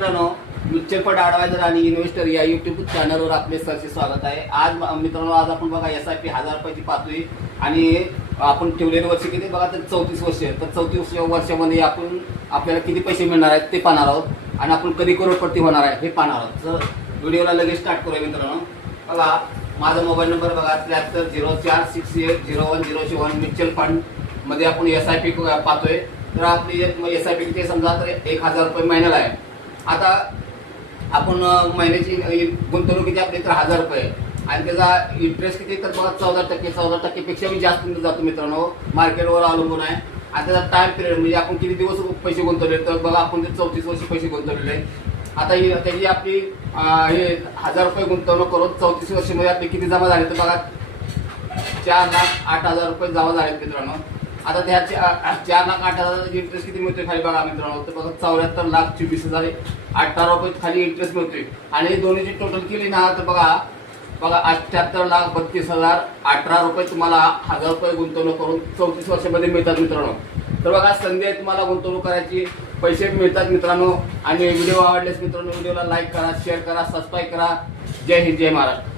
मित्रांनो, mutual fund adviser आणि investor या युट्यूब चॅनलवर आपले सरचे स्वागत आहे। आज मित्रांनो, आज आपण बघा SIP 1000 रुपयाची पाहतोय आणि आपण ठेवलेले वर्ष किती बघा तर 34 वर्ष आहे। तर 34 वर्षामध्ये आपण आपल्याला किती पैसे मिळणार आहेत ते पाहणार आहोत आणि आपण कधी करोडपती होणार आहे हे पाहणार आहोत। तर व्हिडिओला लगेच स्टार्ट करूया मित्रांनो। बघा माझा मोबाईल नंबर बघा 7304680107 म्युच्युअल फंड मध्ये आपण SIP पाहतोय। तर आपली SIP किती समजा तर 1000 रुपये महिन्याला आहे। आता आपण महिन्याची गुंतवणूक किती आपली तर 1000 रुपये आणि त्याचा इंटरेस्ट किती तर बघा 14% पेक्षा मी जास्त जातो मित्रांनो, मार्केटवर अवलंबून आहे। आणि त्याचा टाइम पिरियड म्हणजे आपण किती दिवस पैसे गुंतवले तर बघा आपण ते 34 वर्ष पैसे गुंतवलेले आहे। आता ही त्याची आपली हे 1000 रुपये गुंतवणूक करून 34 वर्षामध्ये आपले किती जमा झाले तर बघा 4,08,000 रुपये जमा झाले मित्रांनो। आता त्या 4,08,000 इंटरेस्ट किती मिळतोय खाली बघा मित्रांनो, तर बघा 74,24,018 रुपये खाली इंटरेस्ट मिळतोय। आणि दोन्हीची टोटल केली ना तर बघा 78,32,018 रुपये तुम्हाला 1000 रुपये गुंतवणूक करून 34 वर्षामध्ये मिळतात मित्रांनो। तर बघा संधी आहे तुम्हाला गुंतवणूक करायची, पैसे मिळतात मित्रांनो। आणि व्हिडिओ आवडल्यास मित्रांनो व्हिडिओला लाईक करा, शेअर करा, सबस्क्राईब करा। जय हिंद, जय महाराष्ट्र।